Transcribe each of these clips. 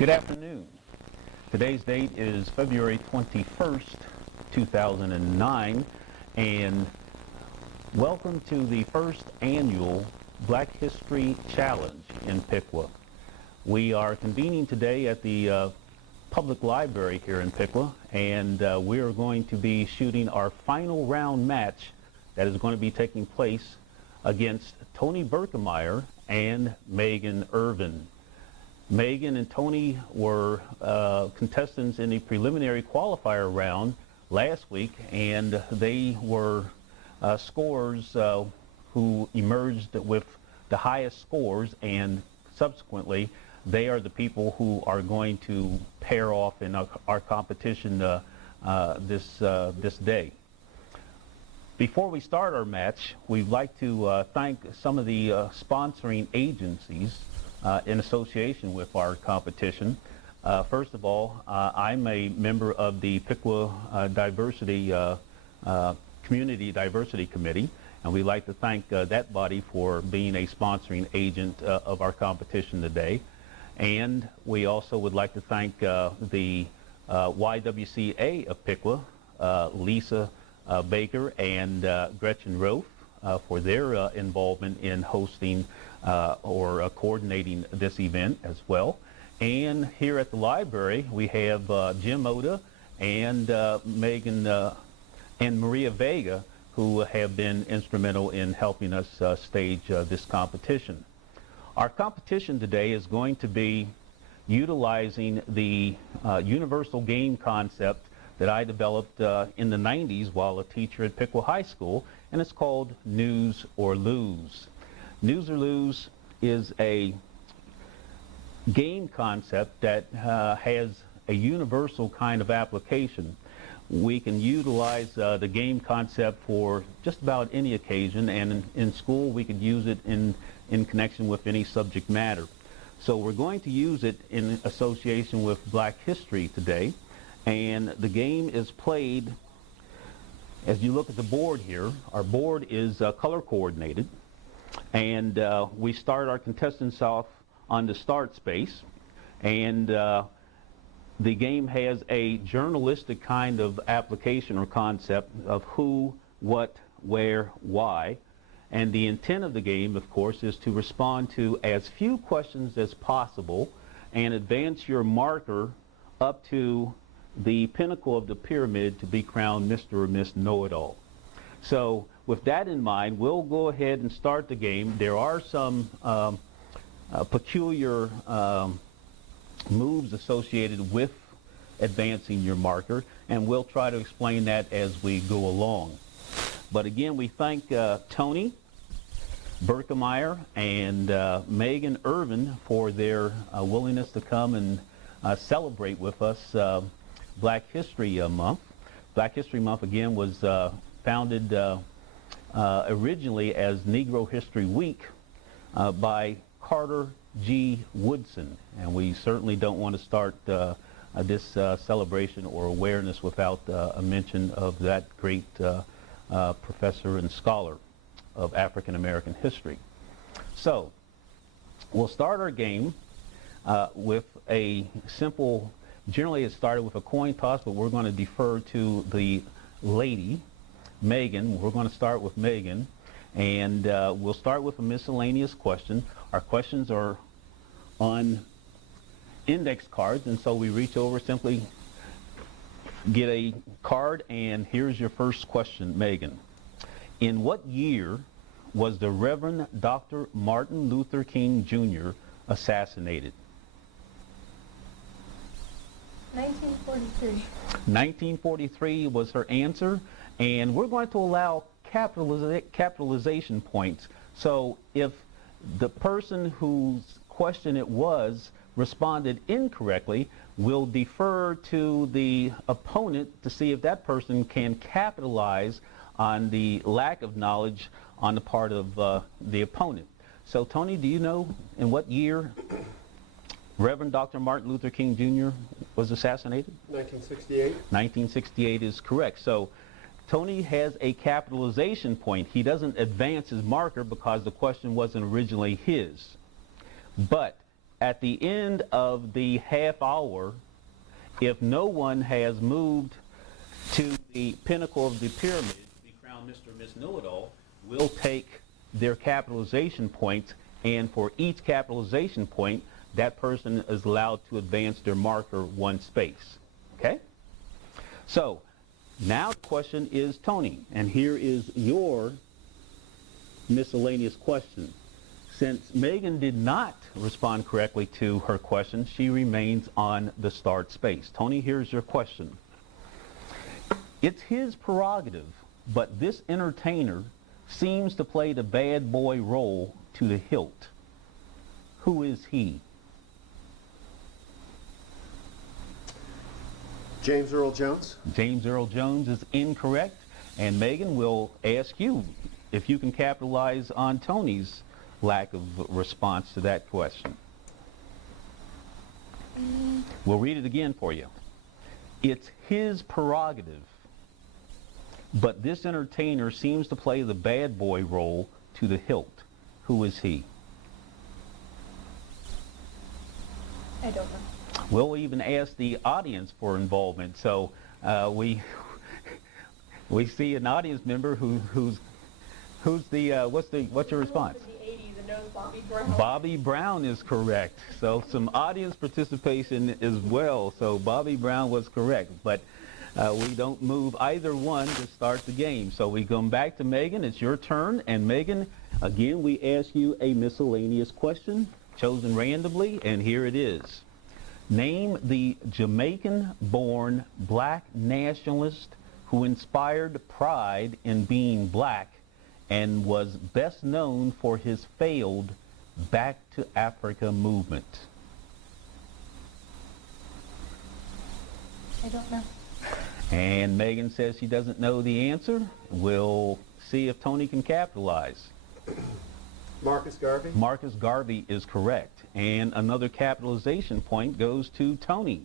Good afternoon. Today's date is February 21st, 2009, and welcome to the first annual Black History Challenge in Piqua. We are convening today at the public library here in Piqua, and we are going to be shooting our final round match that is going to be taking place against Tony Berkemeyer and Meaghan Irvin. Meaghan and Tony were contestants in the preliminary qualifier round last week, and they were scorers who emerged with the highest scores, and subsequently they are the people who are going to pair off in our competition this day. Before we start our match, we'd like to thank some of the sponsoring agencies in association with our competition. First of all, I'm a member of the Piqua Community Diversity Committee, and we'd like to thank that body for being a sponsoring agent of our competition today. And we also would like to thank the YWCA of Piqua, Lisa Baker and Gretchen Rofe, for their involvement in hosting or coordinating this event as well. And here at the library we have Jim Oda and Meaghan and Maria Vega, who have been instrumental in helping us stage this competition. Our competition today is going to be utilizing the universal game concept that I developed in the 90s while a teacher at Piqua High School, and it's called News or Lose. News or Lose is a game concept that has a universal kind of application. We can utilize the game concept for just about any occasion, and in school we could use it in connection with any subject matter. So we're going to use it in association with Black History today, and the game is played. As you look at the board here, our board is color coordinated, and we start our contestants off on the start space, and the game has a journalistic kind of application or concept of who, what, where, why, and the intent of the game, of course, is to respond to as few questions as possible and advance your marker up to the pinnacle of the pyramid to be crowned Mr. or Miss Know-It-All. So with that in mind, we'll go ahead and start the game. There are some peculiar moves associated with advancing your marker, and we'll try to explain that as we go along. But again, we thank Tony Berkemeyer and Meaghan Irvin for their willingness to come and celebrate with us Black History Month. Black History Month, again, was founded originally as Negro History Week by Carter G. Woodson, and we certainly don't want to start this celebration or awareness without a mention of that great professor and scholar of African American history. So we'll start our game with a simple, generally it started with a coin toss, but we're going to defer to the lady, Meaghan. We're going to start with Meaghan, and we'll start with a miscellaneous question. Our questions are on index cards, and so we reach over, simply get a card, and here's your first question, Meaghan. In what year was the Reverend Dr. Martin Luther King Jr. assassinated? 1943. 1943 was her answer, and we're going to allow capitalization points. So if the person whose question it was responded incorrectly, we'll defer to the opponent to see if that person can capitalize on the lack of knowledge on the part of the opponent. So Tony, do you know in what year Reverend Dr. Martin Luther King Jr. was assassinated? 1968. 1968 is correct. So Tony has a capitalization point. He doesn't advance his marker because the question wasn't originally his. But at the end of the half hour, if no one has moved to the pinnacle of the pyramid to be crowned Mr. or Miss Know-It-All, we'll take their capitalization points, and for each capitalization point, that person is allowed to advance their marker one space. Okay? So, now the question is Tony, and here is your miscellaneous question. Since Megan did not respond correctly to her question, she remains on the start space. Tony, here's your question. It's his prerogative, but this entertainer seems to play the bad boy role to the hilt. Who is he? James Earl Jones. James Earl Jones is incorrect, and Megan will ask you if you can capitalize on Tony's lack of response to that question. We'll read it again for you. It's his prerogative, but this entertainer seems to play the bad boy role to the hilt. Who is he? I don't know. We'll even ask the audience for involvement. So we see an audience member who's the what's your response? In the 80s and knows Bobby Brown. Bobby Brown is correct. So some audience participation as well. So Bobby Brown was correct, but we don't move either one to start the game. So we come back to Megan. It's your turn, and Megan, again, we ask you a miscellaneous question chosen randomly, and here it is. Name the Jamaican-born black nationalist who inspired pride in being black and was best known for his failed Back to Africa movement. I don't know. And Megan says she doesn't know the answer. We'll see if Tony can capitalize. Marcus Garvey. Marcus Garvey is correct. And another capitalization point goes to Tony.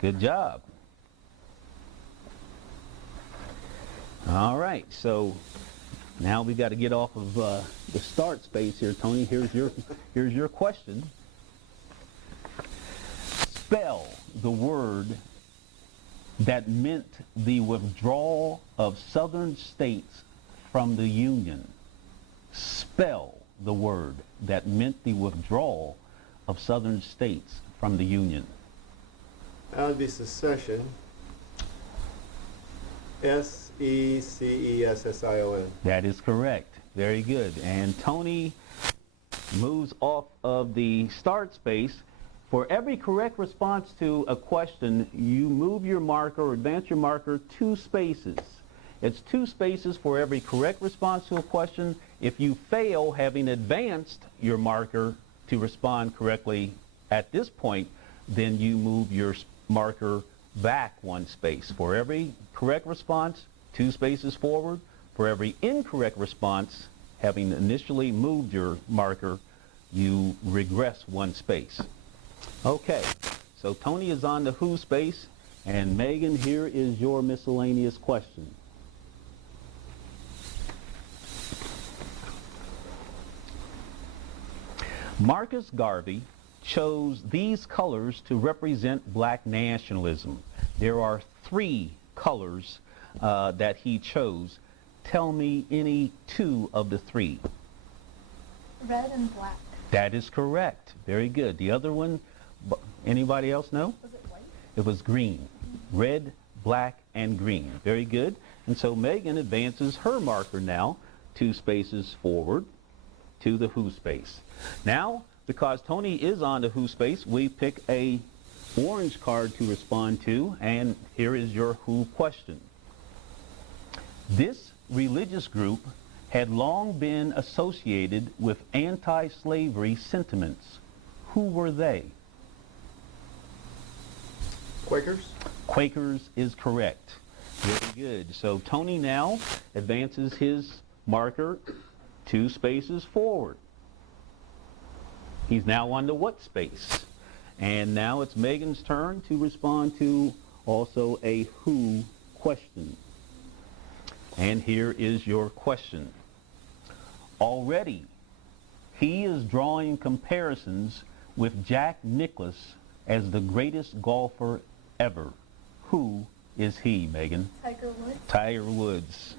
Good job. All right, so now we got to get off of the start space here, Tony. Here's your question. Spell the word that meant the withdrawal of southern states from the Union. Spell the word that meant the withdrawal of southern states from the Union. That would be secession. S-E-C-E-S-S-I-O-N. That is correct. Very good. And Tony moves off of the start space. For every correct response to a question, you move your marker or advance your marker 2 spaces. It's 2 spaces for every correct response to a question. If you fail having advanced your marker to respond correctly at this point, then you move your marker back 1 space. For every correct response, 2 spaces forward. For every incorrect response, having initially moved your marker, you regress 1 space. Okay, so Tony is on the who space, and Megan, here is your miscellaneous question. Marcus Garvey chose these colors to represent black nationalism. There are 3 colors that he chose. Tell me any 2 of the 3. Red and black. That is correct. Very good. The other one, anybody else know? Was it white? It was green. Red, black, and green. Very good. And so Megan advances her marker now 2 spaces forward to the who space. Now, because Tony is on the who space, we pick a orange card to respond to, and here is your who question. This religious group had long been associated with anti-slavery sentiments. Who were they? Quakers. Quakers is correct. Very good. So Tony now advances his marker 2 spaces forward. He's now on the what space. And now it's Megan's turn to respond to also a who question. And here is your question. Already, he is drawing comparisons with Jack Nicklaus as the greatest golfer ever. Who is he, Megan? Tiger Woods. Tiger Woods.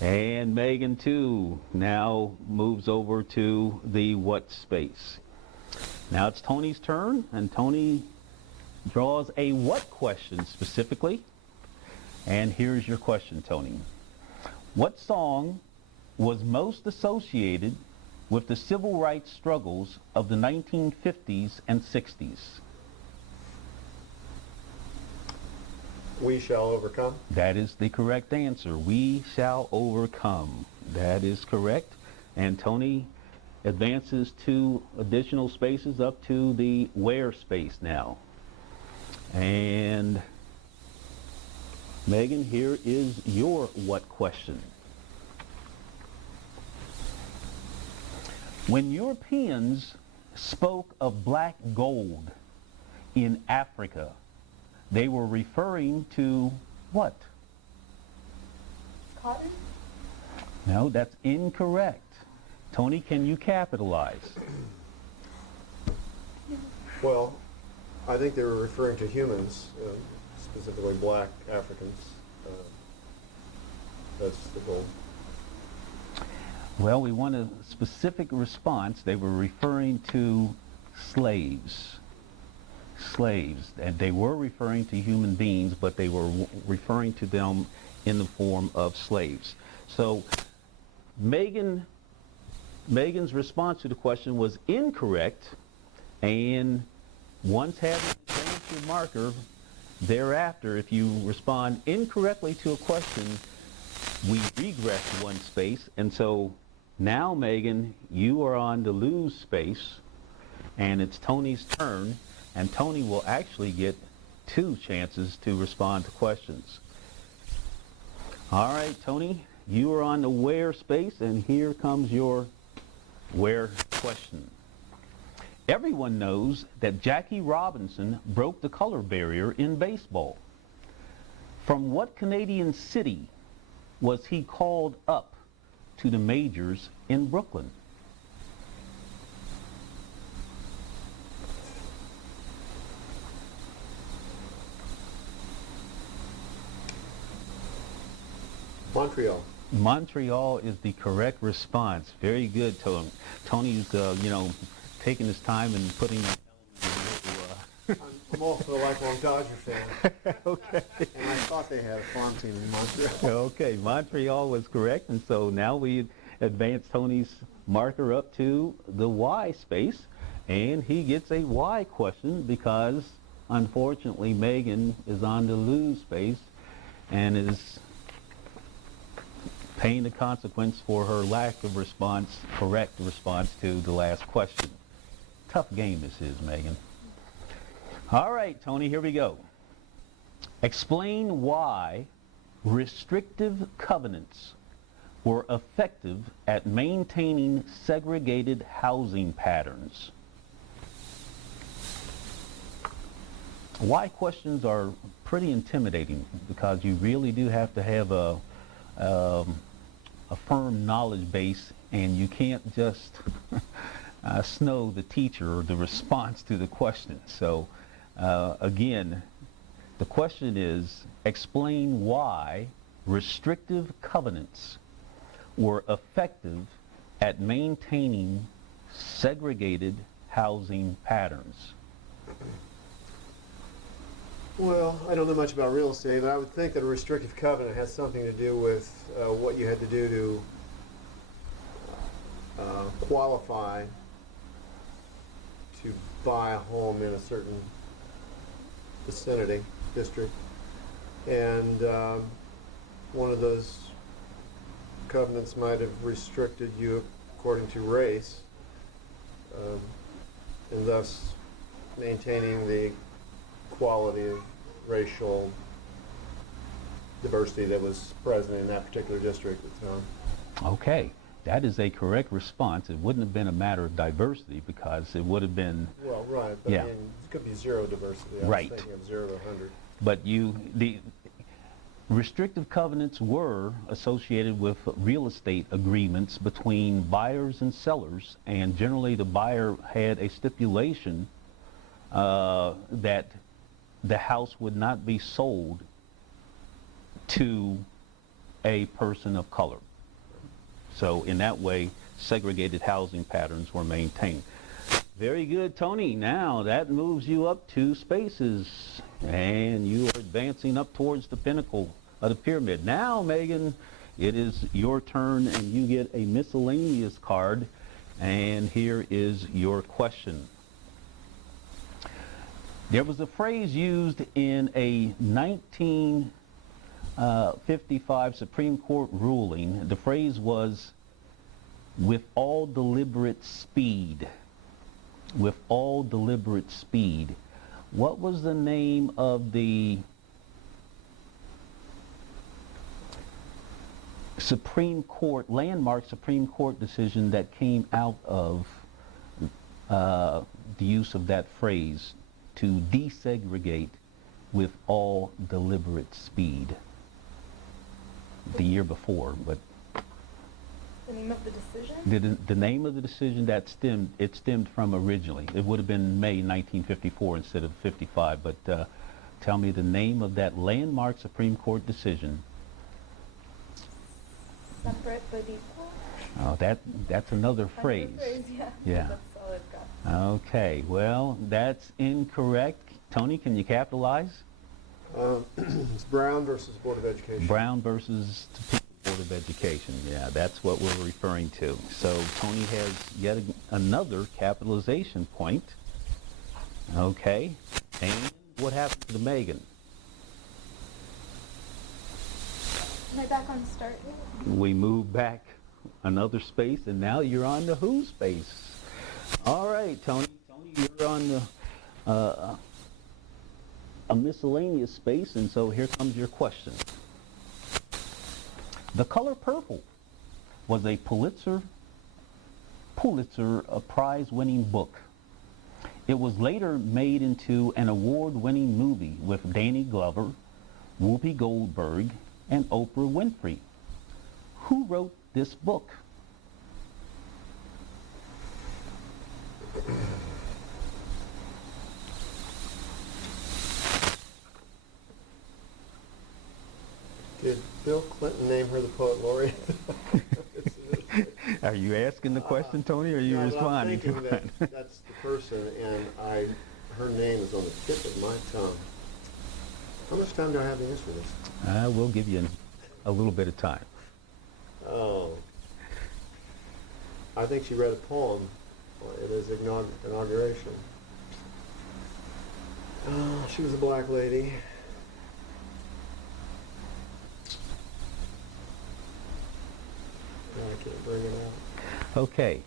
And Megan, too, now moves over to the what space. Now it's Tony's turn, and Tony draws a what question specifically. And here's your question, Tony. What song was most associated with the civil rights struggles of the 1950s and 60s? We Shall Overcome. That is the correct answer. We shall overcome. That is correct. And Tony advances 2 additional spaces up to the where space now. And Megan, here is your what question. When Europeans spoke of black gold in Africa, they were referring to what? Cotton. No, that's incorrect. Tony, can you capitalize? Well, I think they were referring to humans, specifically black Africans. That's the goal. Well, we want a specific response. They were referring to slaves. Slaves. And they were referring to human beings, but they were referring to them in the form of slaves. So Megan's response to the question was incorrect, and once having changed your marker, thereafter, if you respond incorrectly to a question, we regress 1 space. And so now, Megan, you are on the lose space, and it's Tony's turn, and Tony will actually get 2 chances to respond to questions. All right, Tony, you are on the where space, and here comes your where question. Everyone knows that Jackie Robinson broke the color barrier in baseball. From what Canadian city was he called up to the majors in Brooklyn? Montreal. Montreal is the correct response. Very good, Tony. Tony's, taking his time and putting I'm also a lifelong Dodger fan. Okay. And I thought they had a farm team in Montreal. Okay, Montreal was correct, and so now we advance Tony's marker up to the Y space, and he gets a Y question because, unfortunately, Megan is on the lose space and is paying the consequence for her lack of correct response to the last question. Tough game this is, Megan. All right, Tony, here we go. Explain why restrictive covenants were effective at maintaining segregated housing patterns. Why questions are pretty intimidating because you really do have to have a firm knowledge base, and you can't just snow the teacher or the response to the question. So again, the question is, explain why restrictive covenants were effective at maintaining segregated housing patterns. Well, I don't know much about real estate, but I would think that a restrictive covenant has something to do with what you had to do to qualify to buy a home in a certain vicinity, district. And one of those covenants might have restricted you according to race, and thus maintaining the quality of racial diversity that was present in that particular district at the time. Okay, that is a correct response. It wouldn't have been a matter of diversity because it would have been... Well, right, but yeah. I mean, it could be zero diversity. I Right. was thinking of 0 to 100. But Restrictive covenants were associated with real estate agreements between buyers and sellers, and generally the buyer had a stipulation that the house would not be sold to a person of color. So in that way, segregated housing patterns were maintained. Very good, Tony. Now that moves you up 2 spaces, and you are advancing up towards the pinnacle of the pyramid. Now, Megan, it is your turn, and you get a miscellaneous card, and here is your question. There was a phrase used in a 1955 Supreme Court ruling. The phrase was, "with all deliberate speed." With all deliberate speed. What was the name of the Supreme Court, landmark Supreme Court decision that came out of the use of that phrase to desegregate with all deliberate speed? The year before, but The name of the decision? the name of the decision that stemmed from originally. It would have been May 1954 instead of 55, but tell me the name of that landmark Supreme Court decision. Separate but equal? Oh, that's another phrase. Yeah. Yeah. That's all I've got. Okay, well, that's incorrect. Tony, can you capitalize? It's Brown versus Board of Education. Brown versus Topeka Board of Education. Yeah, that's what we're referring to. So Tony has yet another capitalization point. Okay, and what happened to the Megan? Am I back on start? We move back another space, and now you're on the who space. All right, Tony. Tony, you're on the a miscellaneous space, and so here comes your question. The Color Purple was a Pulitzer Prize-winning book. It was later made into an award-winning movie with Danny Glover, Whoopi Goldberg, and Oprah Winfrey. Who wrote this book? Did Bill Clinton name her the poet laureate? Are you asking the question, Tony, or are you No, but responding to I'm it? thinking that's the person, and her name is on the tip of my tongue. How much time do I have to answer this? We'll give you a little bit of time. Oh. I think she read a poem at his inauguration. Oh, she was a black lady. I can't bring it out. Okay.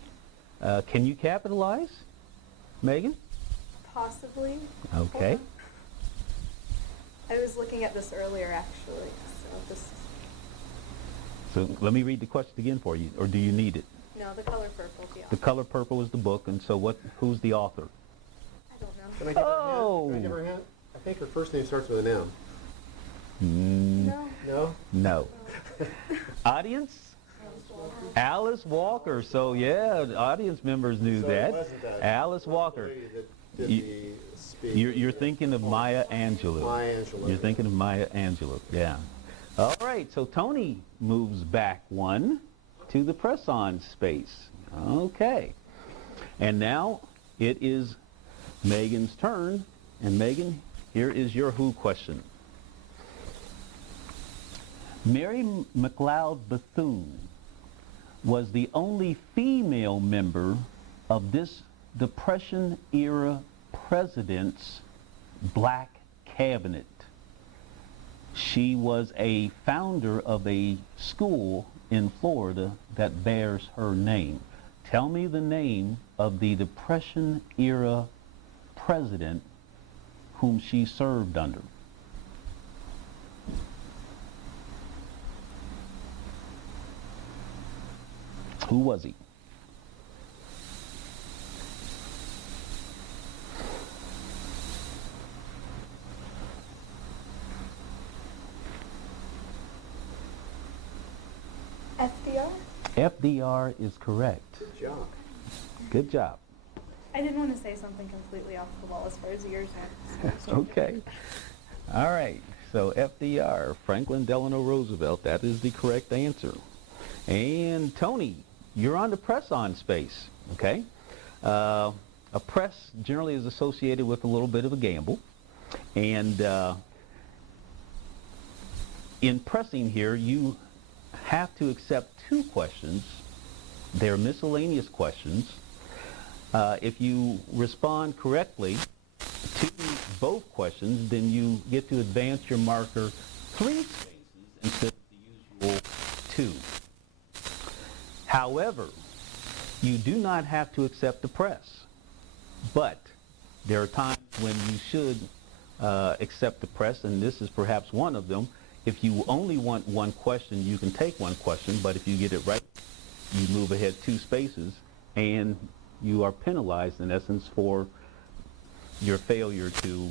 Can you capitalize, Megan? Possibly. Okay. Hold on. I was looking at this earlier, actually. So let me read the question again for you, or do you need it? No, The Color Purple. The Color Purple is the book, and so who's the author? I don't know. Can I give her a Oh. hint? Can I give her a hint? I think her first name starts with an M. No. No? No. Audience? Alice Walker. So yeah, the audience members knew So that. it wasn't that. Alice It wasn't Walker. the lady that did You- the speech. You're thinking of Maya Angelou. Maya Angelou. You're thinking of Maya Angelou. Yeah. All right. So Tony moves back 1 to the press-on space. Okay. And now it is Megan's turn. And Megan, here is your who question. Mary McLeod Bethune was the only female member of this Depression-era president's black cabinet. She was a founder of a school in Florida that bears her name. Tell me the name of the Depression-era president whom she served under. Who was he? FDR is correct. Good job. Good job. I didn't want to say something completely off the wall as far as years went. Okay. All right. So FDR, Franklin Delano Roosevelt, that is the correct answer. And Tony, you're on the press-on space, okay? A press generally is associated with a little bit of a gamble. And in pressing here, you have to accept two questions. They're miscellaneous questions. If you respond correctly to both questions, then you get to advance your marker 3 spaces instead of the usual 2. However, you do not have to accept the press, but there are times when you should accept the press, and this is perhaps one of them. If you only want one question, you can take one question, but if you get it right, you move ahead 2 spaces, and you are penalized, in essence, for your failure to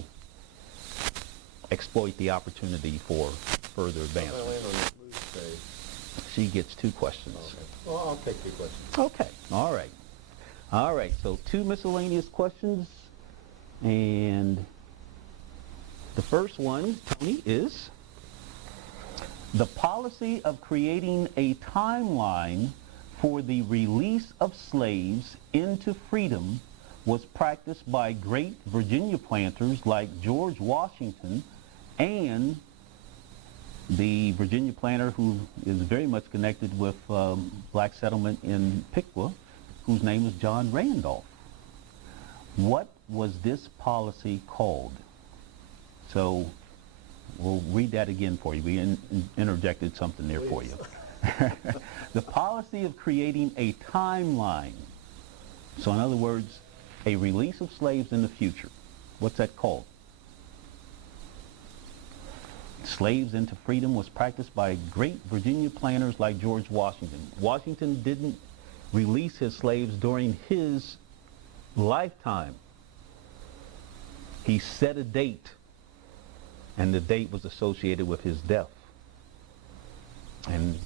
exploit the opportunity for further If I advancement. land on that blue space. She gets 2 questions. Okay. Well, I'll take 2 questions. Okay, all right. All right, so 2 miscellaneous questions, and the first one, Tony, is the policy of creating a timeline for the release of slaves into freedom was practiced by great Virginia planters like George Washington and the Virginia planter who is very much connected with black settlement in Piqua, whose name is John Randolph. What was this policy called? So we'll read that again for you. We interjected something there for you. The policy of creating a timeline. So in other words, a release of slaves in the future. What's that called? Slaves into freedom was practiced by great Virginia planters like George Washington. Washington didn't release his slaves during his lifetime. He set a date, and the date was associated with his death. And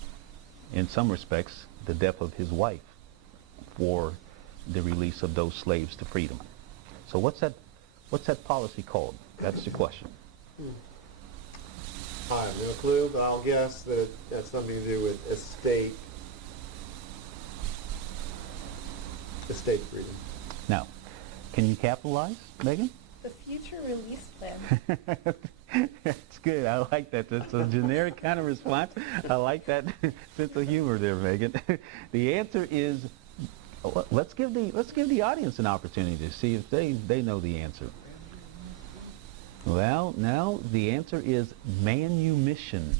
in some respects, the death of his wife for the release of those slaves to freedom. So what's that policy called? That's the question. I have no clue, but I'll guess that it has something to do with estate freedom. Now, can you capitalize, Megan? The future release plan. That's good. I like that. That's a generic kind of response. I like that sense of humor there, Megan. The answer is, let's give the audience an opportunity to see if they know the answer. Well, now the answer is manumission.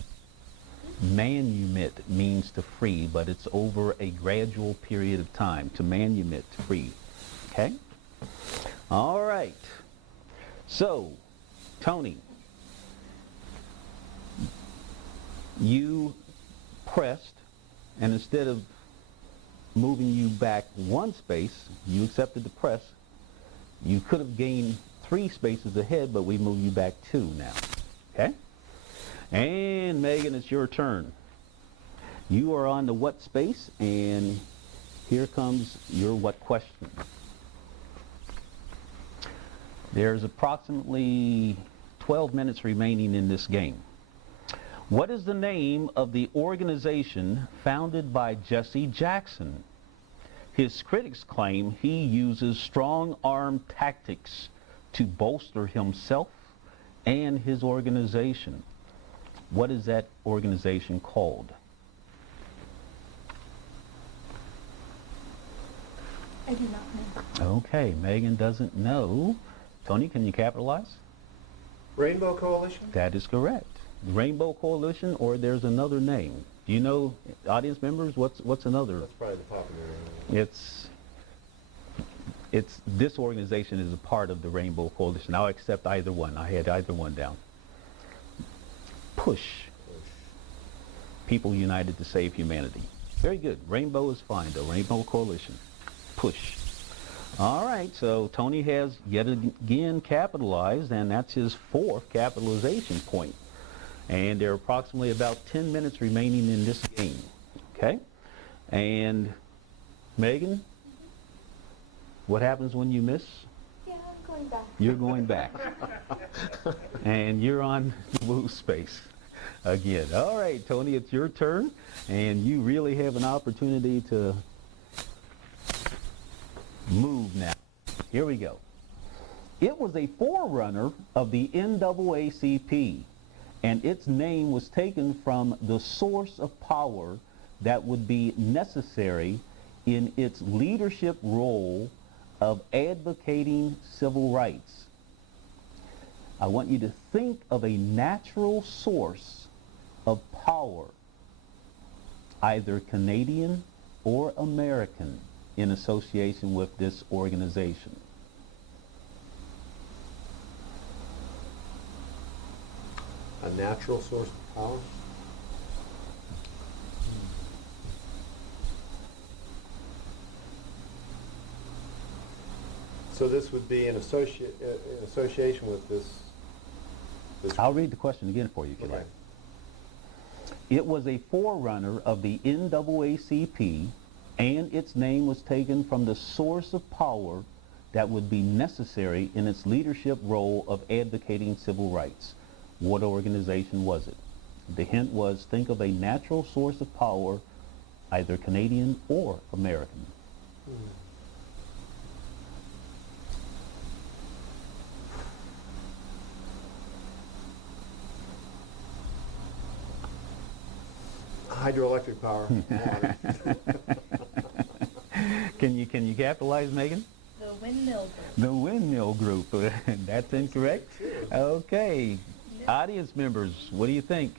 Manumit means to free, but it's over a gradual period of time. To manumit, to free. Okay? All right. So, Tony, you pressed, and instead of moving you back 1 space, you accepted the press. You could have gained 3 spaces ahead, but we move you back 2 now. Okay? And Megan, it's your turn. You are on the what space, and here comes your what question. There's approximately 12 minutes remaining in this game. What is the name of the organization founded by Jesse Jackson? His critics claim he uses strong-arm tactics to bolster himself and his organization. What is that organization called? I do not know. Okay, Megan doesn't know. Tony, can you capitalize? Rainbow Coalition? That is correct. The Rainbow Coalition, or there's another name. Do you know, audience members, what's another? That's probably the popular name. This organization is a part of the Rainbow Coalition. I'll accept either one. I had either one down. Push. People United to Save Humanity. Very good. Rainbow is fine, though. Rainbow Coalition. Push. All right, so Tony has yet again capitalized, and that's his 4th capitalization point. And there are approximately about 10 minutes remaining in this game. Okay? And Megan, what happens when you miss? Yeah, I'm going back. You're going back. And you're on blue space again. All right, Tony, it's your turn. And you really have an opportunity to move now. Here we go. It was a forerunner of the NAACP, and its name was taken from the source of power that would be necessary in its leadership role of advocating civil rights. I want you to think of a natural source of power, either Canadian or American, in association with this organization. A natural source of power? So this would be in association with this. I'll read the question again for you if you Okay. like. It was a forerunner of the NAACP, and its name was taken from the source of power that would be necessary in its leadership role of advocating civil rights. What organization was it? The hint was, think of a natural source of power, either Canadian or American. Hydroelectric power. Water. Can you capitalize, Megan? The windmill group. The windmill group. That's incorrect. Okay. Audience members, what do you think?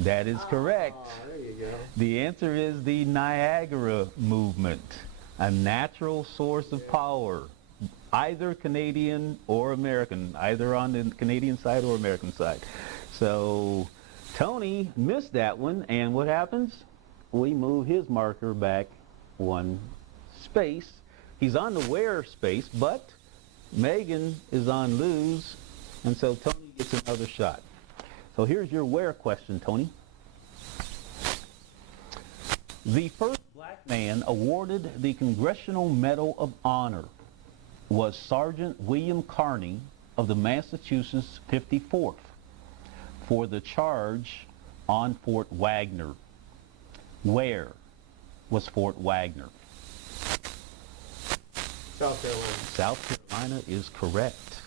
That is correct. There you go. The answer is the Niagara movement, a natural source of power, either Canadian or American, either on the Canadian side or American side. So Tony missed that one, and what happens? We move his marker back one space. He's on the where space, but Megan is on lose, and so Tony gets another shot. So here's your where question, Tony. The first black man awarded the Congressional Medal of Honor was Sergeant William Carney of the Massachusetts 54th for the charge on Fort Wagner. Where was Fort Wagner? South Carolina. South Carolina is correct.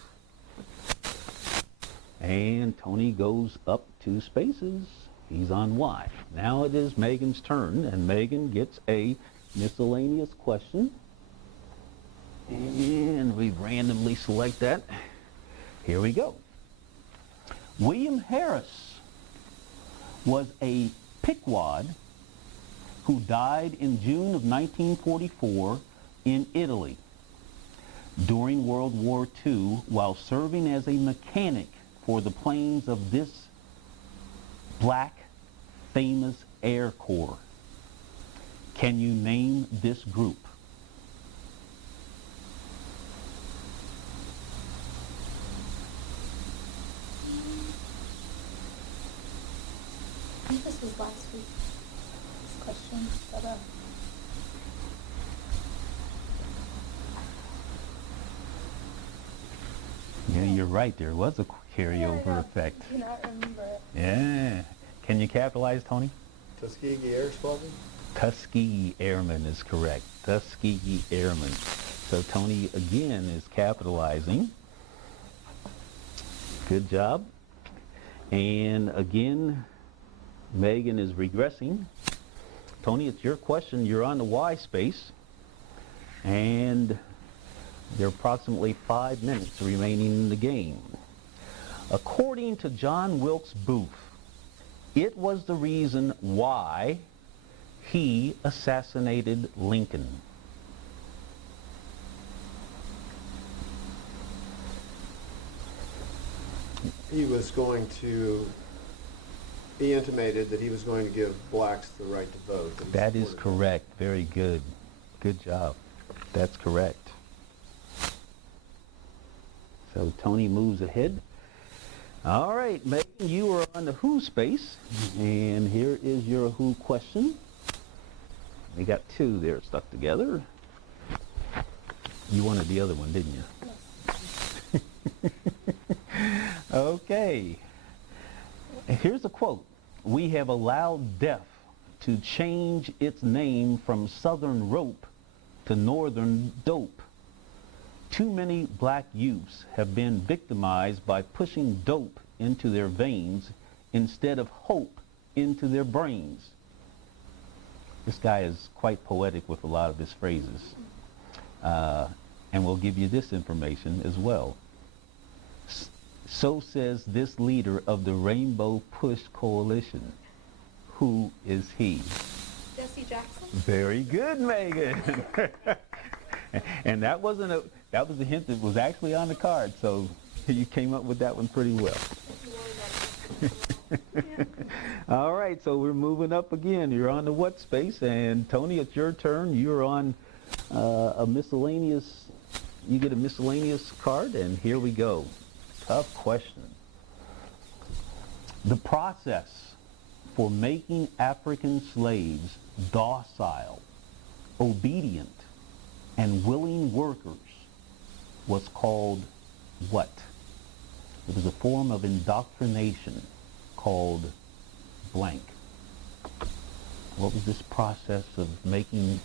And Tony goes up 2 spaces. He's on Y. Now it is Megan's turn, and Megan gets a miscellaneous question. And we randomly select that. Here we go. William Harris was a Pequod who died in June of 1944 in Italy during World War II while serving as a mechanic for the planes of this black famous Air Corps. Can you name this group? I think this was last week. This question, but Yeah, you're right. There was a carryover effect. I cannot remember it. Yeah. Can you capitalize, Tony? Tuskegee Air Squadron? Tuskegee Airmen is correct. Tuskegee Airmen. So Tony again is capitalizing. Good job. And again, Megan is regressing. Tony, it's your question. You're on the Y space. And there are approximately 5 minutes remaining in the game. According to John Wilkes Booth, it was the reason why he assassinated Lincoln. He intimated that he was going to give blacks the right to vote. and That is supported correct. Very good. Good job. That's correct. So Tony moves ahead. All right, Megan, you are on the who space. And here is your who question. We got two there stuck together. You wanted the other one, didn't you? Okay. Here's a quote. We have allowed death to change its name from Southern rope to Northern dope. Too many black youths have been victimized by pushing dope into their veins instead of hope into their brains. This guy is quite poetic with a lot of his phrases. And we'll give you this information as well. So says this leader of the Rainbow Push Coalition. Who is he? Jesse Jackson. Very good, Megan. And that was a hint that was actually on the card, so you came up with that one pretty well. All right, so we're moving up again. You're on the what space, and Tony, it's your turn. You're on a miscellaneous. You get a miscellaneous card, and here we go. Tough question. The process for making African slaves docile, obedient, and willing workers was called what? It was a form of indoctrination called blank. What was this process of making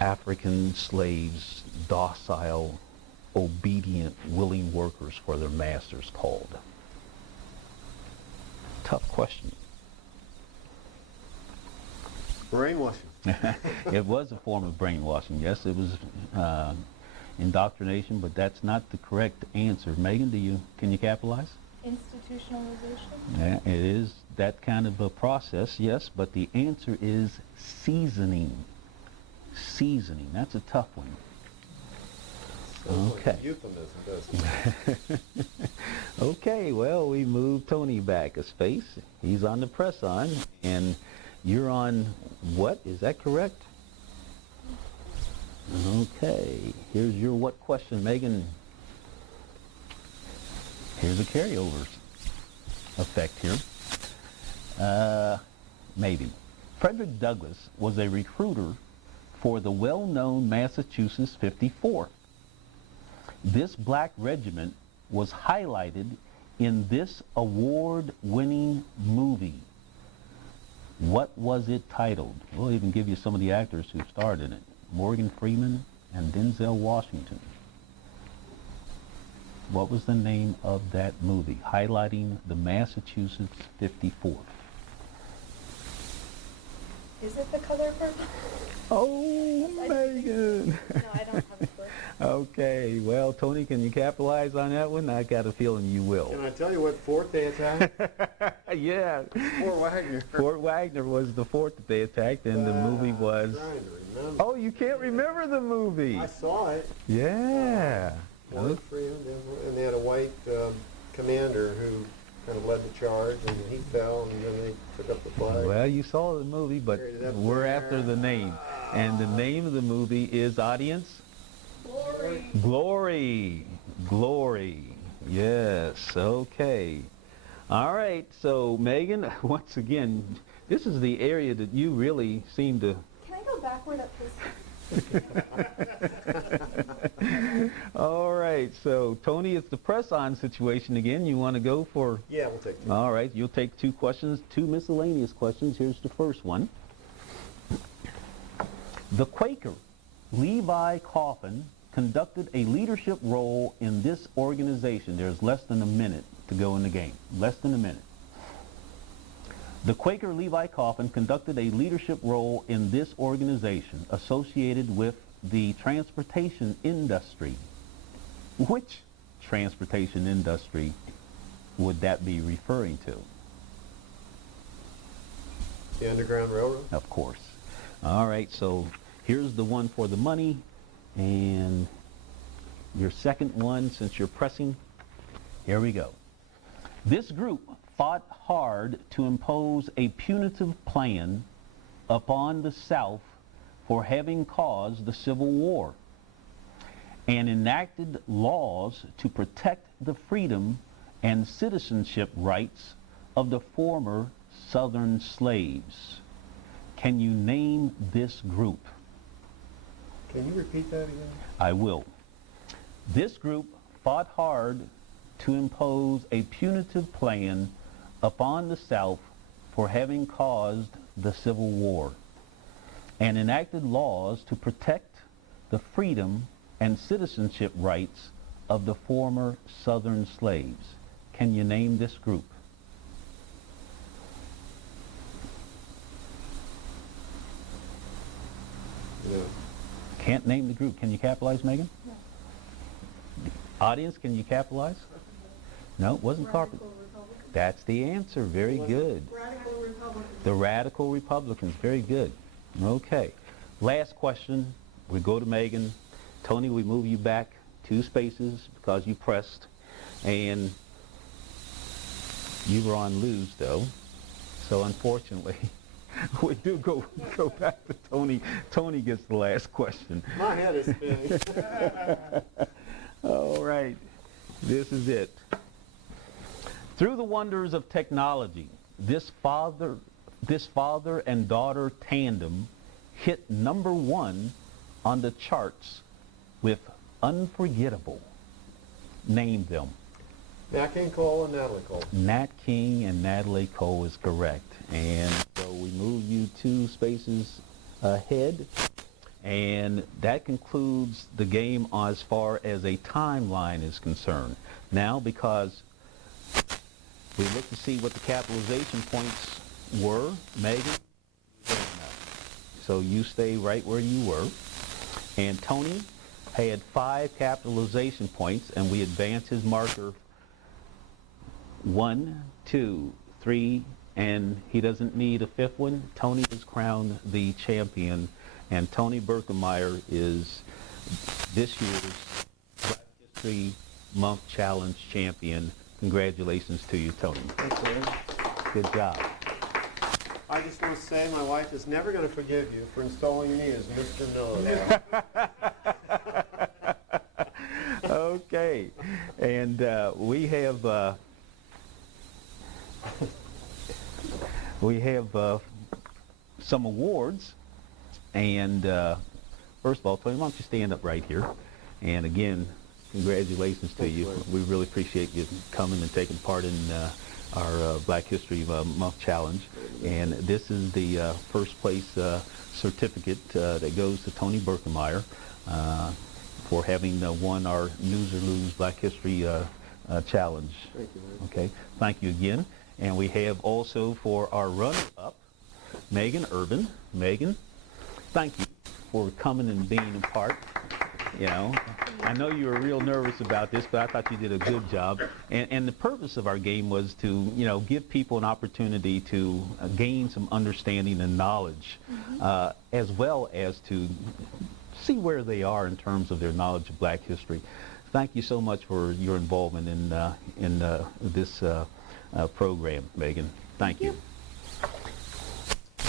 African slaves docile, obedient, willing workers for their masters called? Tough question. Brainwashing. It was a form of brainwashing. Yes, it was indoctrination, but that's not the correct answer. Megan, can you capitalize? Institutionalization. Yeah, it is that kind of a process, yes, but the answer is seasoning. Seasoning. That's a tough one. Sounds Okay. like a euphemism, doesn't it? Okay, well, we moved Tony back a space. He's on the press on, and you're on what? Is that correct? Okay, here's your what question, Megan. Here's a carryover effect here. Maybe. Frederick Douglass was a recruiter for the well-known Massachusetts 54th. This black regiment was highlighted in this award-winning movie. What was it titled? We'll even give you some of the actors who starred in it. Morgan Freeman and Denzel Washington. What was the name of that movie highlighting the Massachusetts 54th? Is it The Color Purple? Oh, Megan! No, I don't have a clue. Okay, well, Tony, can you capitalize on that one? I got a feeling you will. Can I tell you what fort they attacked? Yeah. Fort Wagner. Fort Wagner was the fort that they attacked, and the movie was... I'm trying to remember. Oh, you can't remember the movie? I saw it. Yeah. Winfrey, and they had a white commander who kind of led the charge, and he fell, and then they took up the flag. Well, you saw the movie, but we're after the name. And the name of the movie is, audience? Glory. Glory. Glory. Yes, okay. All right, so Megan, once again, this is the area that you really seem to... Can I go backward up this? All right, so Tony, it's the press-on situation again. You want to go for... Yeah, we'll take two. All right, you'll take two questions, two miscellaneous questions. Here's the first one. The Quaker Levi Coffin conducted a leadership role in this organization. There's less than a minute to go in the game. Less than a minute. The Quaker Levi Coffin conducted a leadership role in this organization associated with the transportation industry. Which transportation industry would that be referring to? The Underground Railroad? Of course. All right, so here's the one for the money, and your second one, since you're pressing, here we go. This group fought hard to impose a punitive plan upon the South for having caused the Civil War and enacted laws to protect the freedom and citizenship rights of the former Southern slaves. Can you name this group? Can you repeat that again? I will. This group fought hard to impose a punitive plan upon the South for having caused the Civil War and enacted laws to protect the freedom and citizenship rights of the former Southern slaves. Can you name this group? No. Can't name the group. Can you capitalize, Megan? No. Audience, can you capitalize? No, it wasn't carpet. Radical Republicans. That's the answer. Very good. Radical Republicans. The Radical Republicans. Very good. Okay. Last question. We go to Megan. Tony, we move you back 2 spaces because you pressed. And you were on lose, though. So unfortunately, we do go back to Tony. Tony gets the last question. My head is spinning. All right. This is it. Through the wonders of technology, this father and daughter tandem hit #1 on the charts with Unforgettable. Name them. Nat King Cole and Natalie Cole. Nat King and Natalie Cole is correct. And so we move you 2 spaces ahead. And that concludes the game as far as a timeline is concerned. Now, because we look to see what the capitalization points were, Megan, so you stay right where you were. And Tony had 5 capitalization points, and we advance his marker 1, 2, 3, and he doesn't need a 5th one. Tony is crowned the champion, and Tony Berkemeyer is this year's Black History Month Challenge champion. Congratulations to you, Tony. Thanks, man. Good job. I just want to say my wife is never going to forgive you for installing me as Mr. Miller. Okay, and we have some awards, and first of all, Tony, why don't you stand up right here? And again, congratulations to you. We really appreciate you coming and taking part in our Black History Month Challenge. And this is the first place certificate that goes to Tony Berkemeyer for having won our News or Lose Black History Challenge. Thank you, man. Okay, thank you again. And we have also for our runner-up, Meaghan Urban. Meaghan, thank you for coming and being a part. You know, I know you were real nervous about this, but I thought you did a good job. And the purpose of our game was to, you know, give people an opportunity to gain some understanding and knowledge, as well as to see where they are in terms of their knowledge of Black history. Thank you so much for your involvement in this program, Meaghan. Thank you.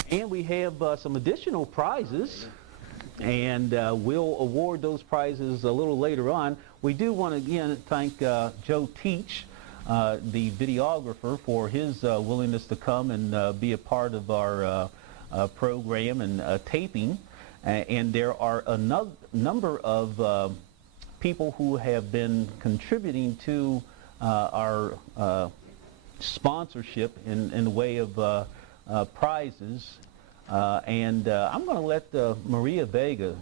And we have some additional prizes, and we'll award those prizes a little later on. We do want to again thank Joe Teach, the videographer, for his willingness to come and be a part of our program and taping. And there are a number of people who have been contributing to our sponsorship in the way of prizes. And I'm going to let Maria Vega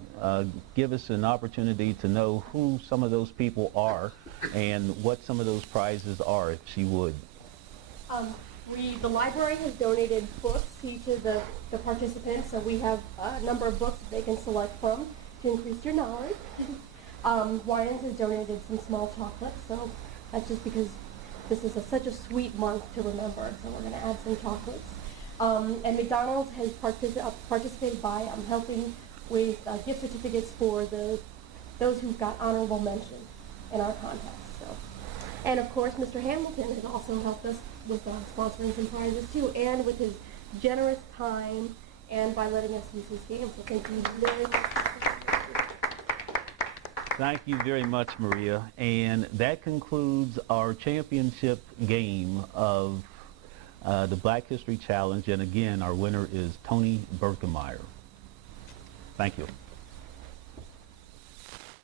give us an opportunity to know who some of those people are and what some of those prizes are, if she would. The library has donated books to each of the participants, so we have a number of books that they can select from to increase your knowledge. Wyans has donated some small chocolates, so that's just because this is such a sweet month to remember, so we're going to add some chocolates. And McDonald's has participated by helping with gift certificates for those who've got honorable mention in our contest. So, and of course, Mr. Hamilton has also helped us with sponsoring some prizes too, and with his generous time and by letting us use his game. So thank you very much. Thank you very much, Maria. And that concludes our championship game of the Black History Challenge. And again, our winner is Tony Berkemeyer. Thank you.